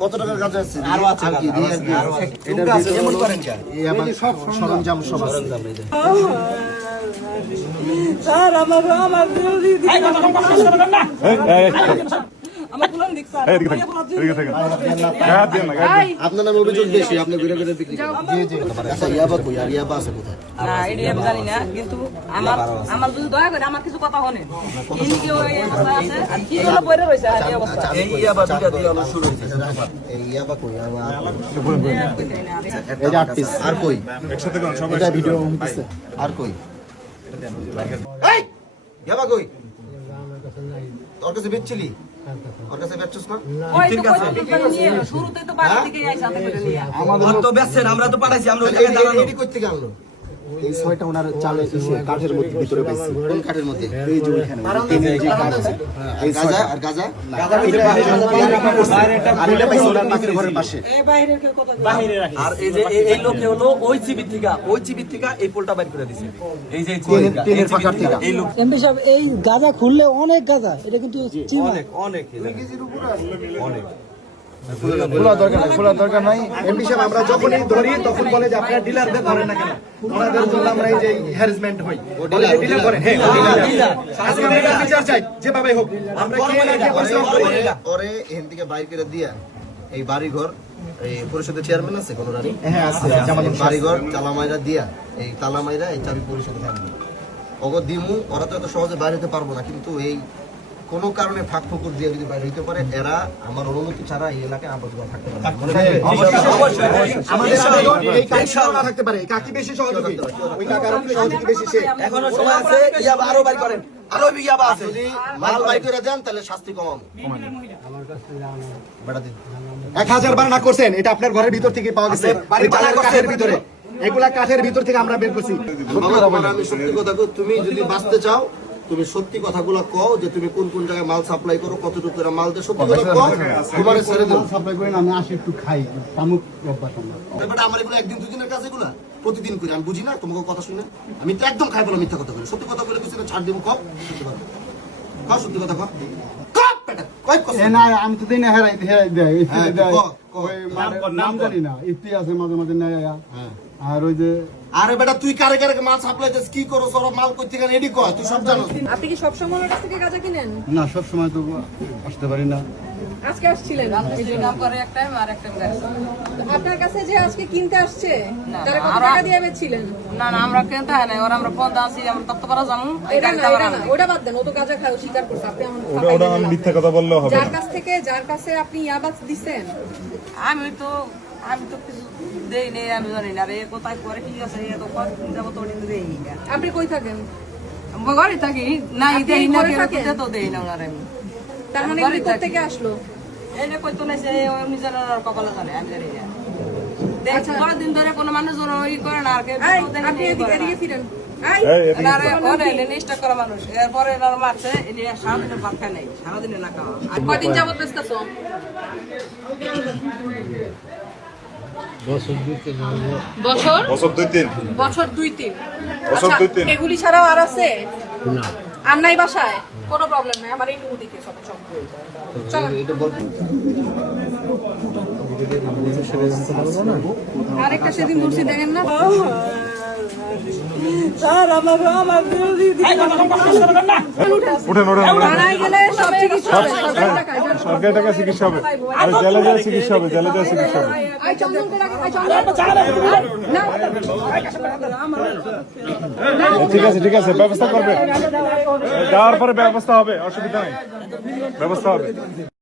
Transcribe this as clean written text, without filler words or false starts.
কত টাকার গাঁজা আছে? আরো আছে, সব সরঞ্জাম সব আছে। স্যার আমার আপনার নামে অভিযোগ বেশি, আপনি ঘুরে ঘুরে বিক্রি করেন। আচ্ছা, ইয়াবা কই? আর ইয়াবা আছে কোথায়? না এডি আমি জানি না, কিন্তু আমার যদি দয়া করে আমার কিছু কথা শুনেন। ইনি কি ওই অবস্থা আছে আর কি জন্য পড়ে রইছে আর এই অবস্থা। এই ইয়াবা দুইটা দিয়ে আমরা শুরু হইছে। এই ইয়াবা কই? এই আর্টিস্ট আর কই? একসাথে কোন সবাই এটা ভিডিও হইছে। আর কই? এই ইয়াবা কই? তোর কাছে বেচছিলি? ওর কাছে বেচছস না? ঠিক আছে, শুরুতে তো বাড়ি থেকে আইসা হাতে করে নিয়ে আমাদের তো বেচছেন, আমরা তো পাঠাইছি, আমরা ওই জায়গায় দাঁড়ানো। এডি কই থেকে আনলো? এই ছয়টা ওনার চালে এসে কাঠের মধ্যে ভিতরে পাইছি। কোন কাঠের মধ্যে? এই যে ওখানে তিনের যে কাঠ আছে। এই গাজা আর গাজা গাজা ভিতরে আর এটা পাইছি ওনার পাখির ঘরের পাশে। এই বাইরের কেউ কথা বাহিরে রাখি। আর এই যে এই লোকে হলো ওই চিবির থেকে এই পোলটা বাইর করে দিছে। এই যে তিনের ফাঁকার থেকে এই লোক এমপি সাহেব এই গাঁজা খুললে অনেক গাঁজা, এটা কিন্তু অনেক খোলা দরকার নাই। এমপি সাহেব আমরা যখনই ধরি তখন বলে যে আপনারা ডিলারদের ধরেন না কেন? ওনাদের জন্য আমরা এই যে হ্যারাসমেন্ট হই। বলে যে ডিলার করেন। হ্যাঁ, ডিলার। আজকে আমরা এটা বিচার চাই যেভাবে হোক। আমরা কে না কে পরিশ্রম করি। পরে এখান থেকে বাইর করে দিয়া এই বাড়িঘর এই পরিষদের চেয়ারম্যান আছে কোন রানী? হ্যাঁ আছে। বাড়িঘর তালামাইরা দিয়া এই তালামাইরা এই চাবি পরিষদে থাকবে। ওগো দিমু, ওরা তো এত সহজে বাইরে হতে পারবো না, কিন্তু এই কোনো কারণে ফাঁক ফোকর দিয়ে যদি বাইরে হইতে পারে, এরা আমার অনুমতি ছাড়া এই এলাকায় আবদ্ধ থাকতে পারে। আমাদের এই কাজটাও না থাকতে পারে। কাকি বেশি সহযোগী, ওই কাকার সহযোগী বেশি। সে এখনো সময় আছে, ইয়াবা আরো বাইর করেন, আরো ইয়াবা আছে। যদি মাল বাইর করে দেন তাহলে শাস্তি কমাবো। বেটা দিন 1000 বার না করছেন, এটা আপনার ঘরের ভিতর থেকে পাওয়া গেছে। কাঠের ভিতরে, এগুলা কাঠের ভিতর থেকে আমরা বের করছি। আমি সত্যি কথা কই, তুমি যদি বাঁচতে চাও তুমি সত্যি কথাগুলো কও যে তুমি কোন কোন জায়গায় মাল সাপ্লাই করো, কতটুকু করে মাল দেয়, সত্যি কথা কও। তোমার ছেড়ে দেব সাপ্লাই করি না, আমি আসি একটু খাই তামুক অভ্যাস আমার। ব্যাপারটা আমার এগুলো একদিন দুদিনের কাজ, এগুলো প্রতিদিন করি। আমি বুঝি না তোমাকে কথা শুনে? আমি তো একদম খাই বলো, মিথ্যা কথা বলি। সত্যি কথা বলে কিছু ছাড় দিব। কও সত্যি কথা, কও সত্যি কথা, কও কও বেটা, কই কও। না আমি তো দিনে হেরাই দেয় কও নাম জানি না, ইতিহাসে মাঝে মাঝে নেয়। আর ওই যে আরে বেটা তুই কারে কারে মাল সাপ্লাই দিস, কি করো, সব মাল কই থেকে রেডি কর, তুই সব জানো। আপনি কি সব সময় ওর কাছ থেকে গাঁজা কিনেন? না সব সময় তো আসতে পারি না। আজকে আসছিলেন? আপনি যে নাম করে একটা আর একটা আপনার কাছে যে আজকে কিনতে আসছে, তারা কত টাকা দিয়ে বেচছিলেন? না না আমরা কিনতে হয় না, ওরা আমরা পদ আছি, আমরা তত্ত্ব করা জানো। এটা না ওটা বাদ দেন, ও তো গাঁজা খায়, স্বীকার করছে। আপনি ওটা মিথ্যা কথা বললেও হবে। যার কাছে আপনি ইয়াবা দিচ্ছেন, আমি তো কিছু দেই নেই, আমি জানি না রে কোথায় করে কি আছে। এত কতদিন যাবো তো দেই না। আপনি কই থাকেন? ঘরে থাকি। না দেই না, কেউ তো দেই না ওনার। আমি তার মানে কি কোথা থেকে আসলো? এই যে কই তো নাই, যে নিজের কপালে জানে, আমি জানি না। দেখো কতদিন ধরে কোনো মানুষ ওই করে না, আর কেউ আপনি এদিকে ফিরেন। এরপরে মারছে, সারাদিনের ভাত খায় নাই, সারাদিনে না খাওয়া। কয়দিন যাবত বেচতেছো? বছর দুই তিন। এগুলি ছাড়াও আর আছে? আর নাই বাসায়? কোনো প্রবলেম নাই, আমার এইটুকু দিকে সব আরেকটা সেদিন বলছি দেখেন না। স্যার আমার সরকারি টাকা চিকিৎসা হবে, আর জেলে যাওয়া চিকিৎসা হবে, জেলে যাওয়া চিকিৎসা হবে। ঠিক আছে ব্যবস্থা করবে, যাওয়ার পরে ব্যবস্থা হবে, অসুবিধা নেই, ব্যবস্থা হবে।